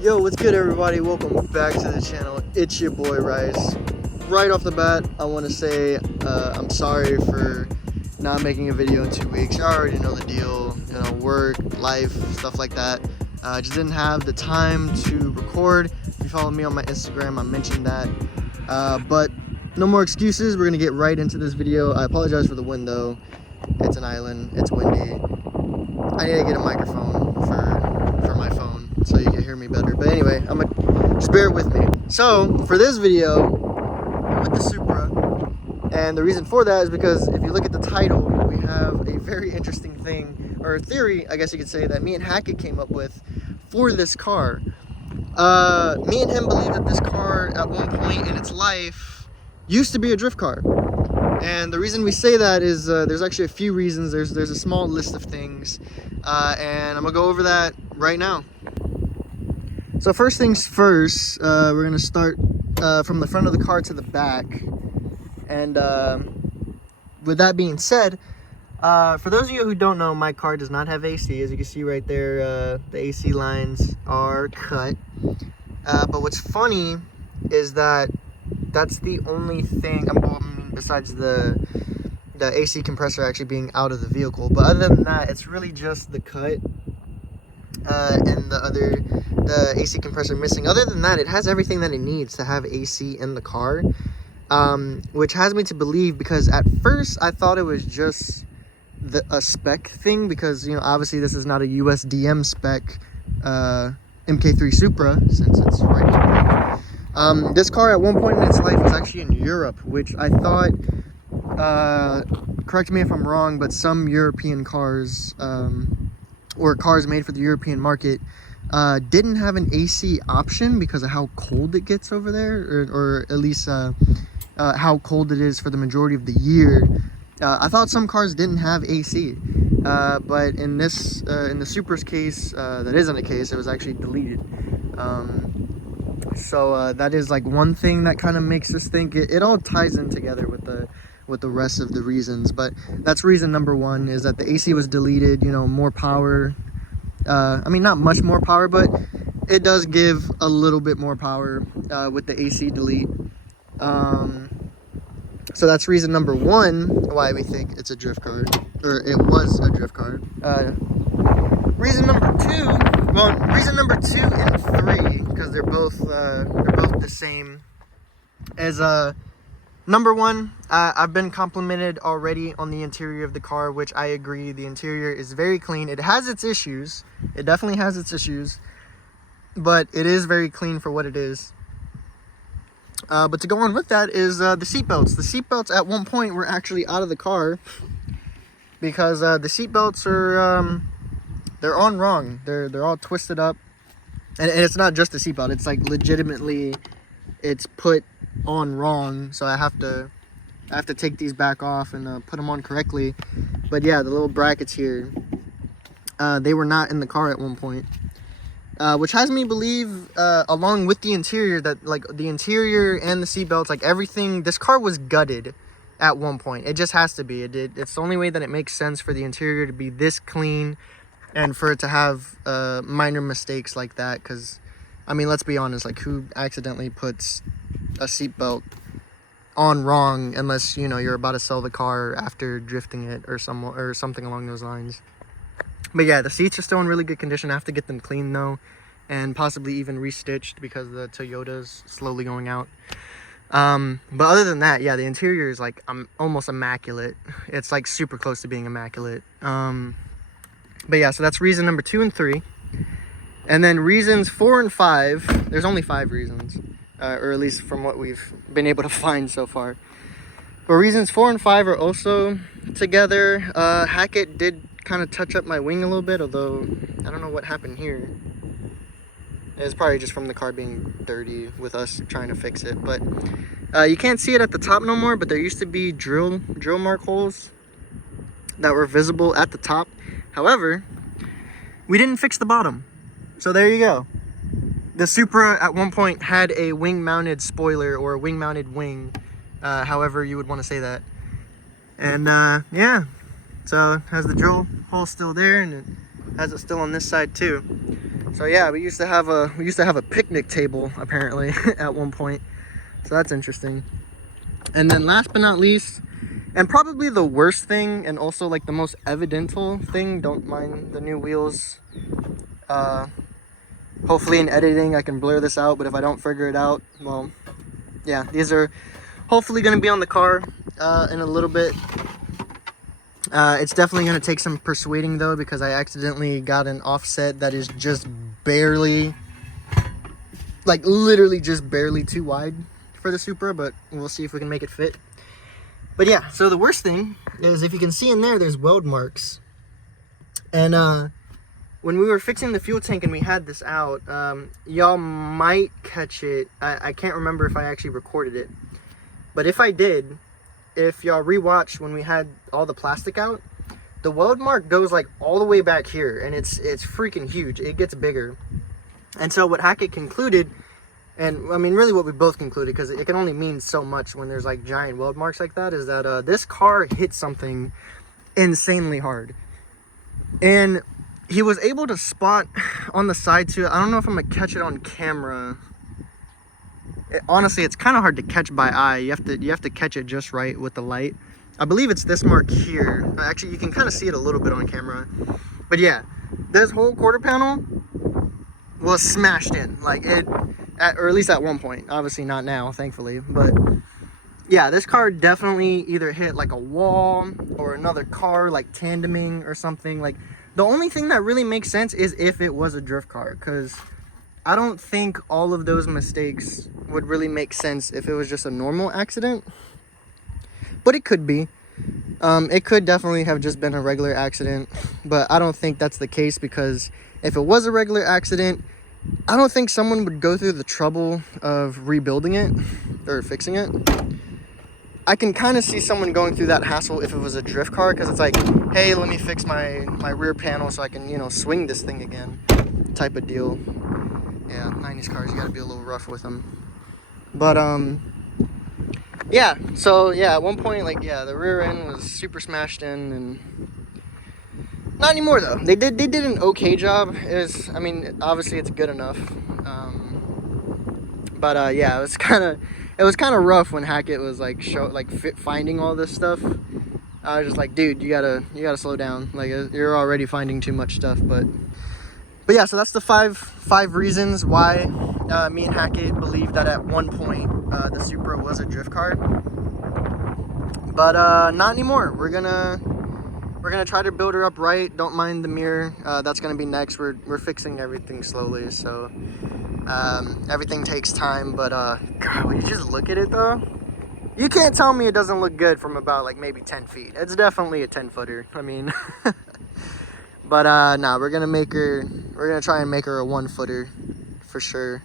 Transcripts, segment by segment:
Yo, what's good, everybody? Welcome back to the channel. It's your boy Rice. Right off the bat, I want to say I'm sorry for not making a video in 2 weeks. You already know the deal, work, life, stuff like that. I just didn't have the time to record. If you follow me on my Instagram, I mentioned that. But no more excuses. We're gonna get right into this video. I apologize for the wind though. It's an island. It's windy. I need to get a microphone for my phone so you can hear me better. But anyway, just bear with me. So for this video, with the Supra, and the reason for that is because if you look at the title, we have a very interesting thing, or a theory, I guess you could say, that me and Hackett came up with for this car. Me and him believe that this car at one point in its life used to be a drift car. And the reason we say that is there's actually a few reasons. There's a small list of things, and I'm gonna go over that right now. So first things first, we're gonna start from the front of the car to the back. And with that being said, for those of you who don't know, my car does not have AC. As you can see right there, the AC lines are cut. But what's funny is that that's the only thing, besides the AC compressor actually being out of the vehicle. But other than that, it's really just the cut and the AC compressor missing. Other than that, it has everything that it needs to have AC in the car, which has me to believe, because at first I thought it was just a spec thing, because obviously this is not a USDM spec MK3 Supra, since it's right here. This car at one point in its life was actually in Europe, which I thought, correct me if I'm wrong, but some European cars, or cars made for the European market, didn't have an AC option because of how cold it gets over there, or at least how cold it is for the majority of the year. I thought some cars didn't have AC, but in the Supra's case, that isn't the case. It was actually deleted. So that is like one thing that kind of makes us think it all ties in together with the rest of the reasons. But that's reason number one, is that the AC was deleted. More power. I mean, not much more power, but it does give a little bit more power with the AC delete. So that's reason number one why we think it's a drift car, or it was a drift car. Reason number two and three, because they're both the same, is number one, I've been complimented already on the interior of the car, which I agree. The interior is very clean. It has its issues. It definitely has its issues, but it is very clean for what it is. But to go on with that is the seatbelts. The seatbelts at one point were actually out of the car, because the seatbelts are they're on wrong. They're all twisted up, and it's not just the seatbelt. It's like legitimately, it's put on wrong. So I have to take these back off and put them on correctly. But yeah, the little brackets here, they were not in the car at one point. Which has me believe, along with the interior, that like the interior and the seatbelts, like everything, this car was gutted at one point. It just has to be. It's the only way that it makes sense for the interior to be this clean, and for it to have minor mistakes like that. Because, I mean, let's be honest, like, who accidentally puts a seatbelt on wrong, unless you're about to sell the car after drifting it or something along those lines. But yeah, the seats are still in really good condition. I have to get them clean though, and possibly even restitched, because the Toyota's slowly going out. But other than that, yeah, the interior is like almost immaculate. It's like super close to being immaculate. But yeah, so that's reason number 2 and 3. And then reasons 4 and 5, there's only 5 reasons, or at least from what we've been able to find so far. But reasons 4 and 5 are also together. Hackett did kind of touch up my wing a little bit, although I don't know what happened here. It's probably just from the car being dirty with us trying to fix it. But you can't see it at the top no more, but there used to be drill mark holes that were visible at the top. However, we didn't fix the bottom, so there you go. The Supra at one point had a wing mounted spoiler, or a wing mounted wing, however you would want to say that. And yeah, so it has the drill hole still there, and has it still on this side too. So yeah, we used to have a picnic table apparently at one point. So that's interesting. And then last but not least, and probably the worst thing, and also like the most evidential thing, don't mind the new wheels. Hopefully in editing I can blur this out, but if I don't figure it out, well, yeah, these are hopefully going to be on the car in a little bit. It's definitely going to take some persuading though, because I accidentally got an offset that is just barely, like literally just barely too wide for the Supra, but we'll see if we can make it fit. But yeah, so the worst thing is, if you can see in there, there's weld marks. And when we were fixing the fuel tank and we had this out, y'all might catch it. I can't remember if I actually recorded it, but if I did, if y'all rewatch when we had all the plastic out, the weld mark goes like all the way back here, and it's freaking huge. It gets bigger. And so what Hackett concluded, and I mean really what we both concluded, because it can only mean so much when there's like giant weld marks like that, is that this car hit something insanely hard. And he was able to spot on the side too. I don't know if I'm gonna catch it on camera. Honestly, it's kind of hard to catch by eye. You have to catch it just right with the light. I believe it's this mark here. Actually, you can kind of see it a little bit on camera. But yeah, this whole quarter panel was smashed in, like it, or at least at one point. Obviously not now, thankfully. But yeah, this car definitely either hit like a wall or another car, like tandeming or something. Like the only thing that really makes sense is if it was a drift car, because I don't think all of those mistakes would really make sense if it was just a normal accident. But it could be. It could definitely have just been a regular accident, but I don't think that's the case, because if it was a regular accident, I don't think someone would go through the trouble of rebuilding it or fixing it. I can kind of see someone going through that hassle if it was a drift car, because it's like, hey, let me fix my rear panel so I can, you know, swing this thing again, type of deal. Yeah, 90s cars, you gotta be a little rough with them. But yeah, so yeah, at one point, like, yeah, the rear end was super smashed in, and not anymore though. They did an okay job. I mean, obviously it's good enough. But yeah, it was kind of rough when Hackett was like finding all this stuff. I was just like, dude, you gotta slow down. Like, you're already finding too much stuff. But yeah, so that's the five reasons why me and Hackett believe that at one point the Supra was a drift car. But not anymore. We're gonna try to build her up right. Don't mind the mirror. That's gonna be next. We're fixing everything slowly, so everything takes time. But God, when you just look at it though, you can't tell me it doesn't look good from about like maybe 10 feet. It's definitely a 10-footer. I mean, but nah, we're gonna try and make her a 1-footer for sure.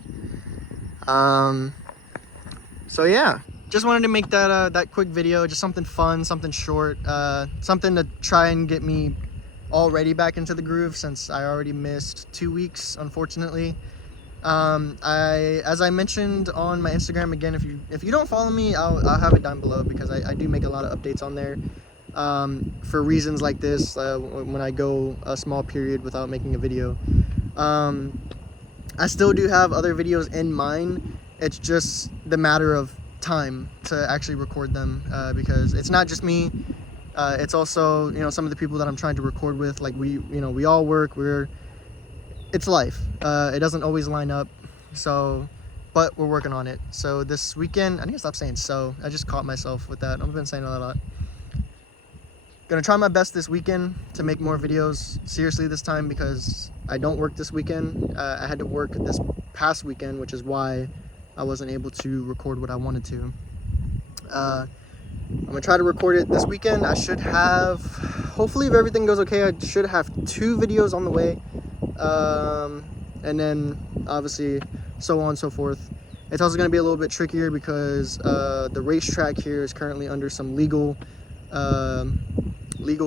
So yeah, just wanted to make that quick video, just something fun, something short, something to try and get me already back into the groove, since I already missed 2 weeks, unfortunately. As I mentioned on my Instagram, again, if you don't follow me, I'll have it down below, because I do make a lot of updates on there for reasons like this, when I go a small period without making a video. I still do have other videos in mind. It's just the matter of time to actually record them, because it's not just me. It's also, you know, some of the people that I'm trying to record with. Like, we all work. It's life. It doesn't always line up. So, but we're working on it. So this weekend, I need to stop saying so. I just caught myself with that. I've been saying that a lot. Gonna try my best this weekend to make more videos seriously this time, because I don't work this weekend. I had to work this past weekend, which is why I wasn't able to record what I wanted to. I'm gonna try to record it this weekend. I should have, hopefully if everything goes okay, I should have 2 videos on the way. And then obviously so on and so forth. It's also gonna be a little bit trickier because the racetrack here is currently under some legal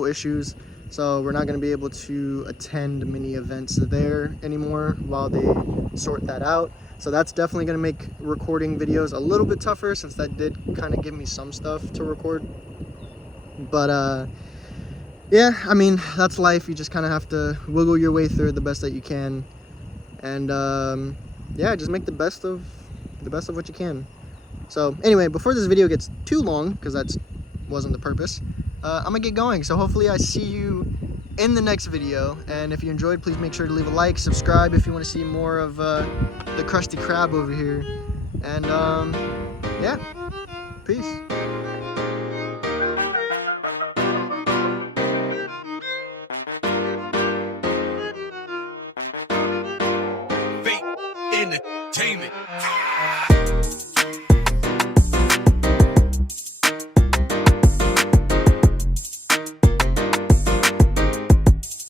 issues. So we're not going to be able to attend many events there anymore while they sort that out. So that's definitely going to make recording videos a little bit tougher, since that did kind of give me some stuff to record. But yeah, I mean, that's life. You just kind of have to wiggle your way through it the best that you can. And yeah, just make the best of what you can. So anyway, before this video gets too long, because that wasn't the purpose, I'm gonna get going. So hopefully I see you in the next video. And if you enjoyed, please make sure to leave a like, subscribe if you want to see more of the Krusty Krab over here. And yeah, peace. Entertainment.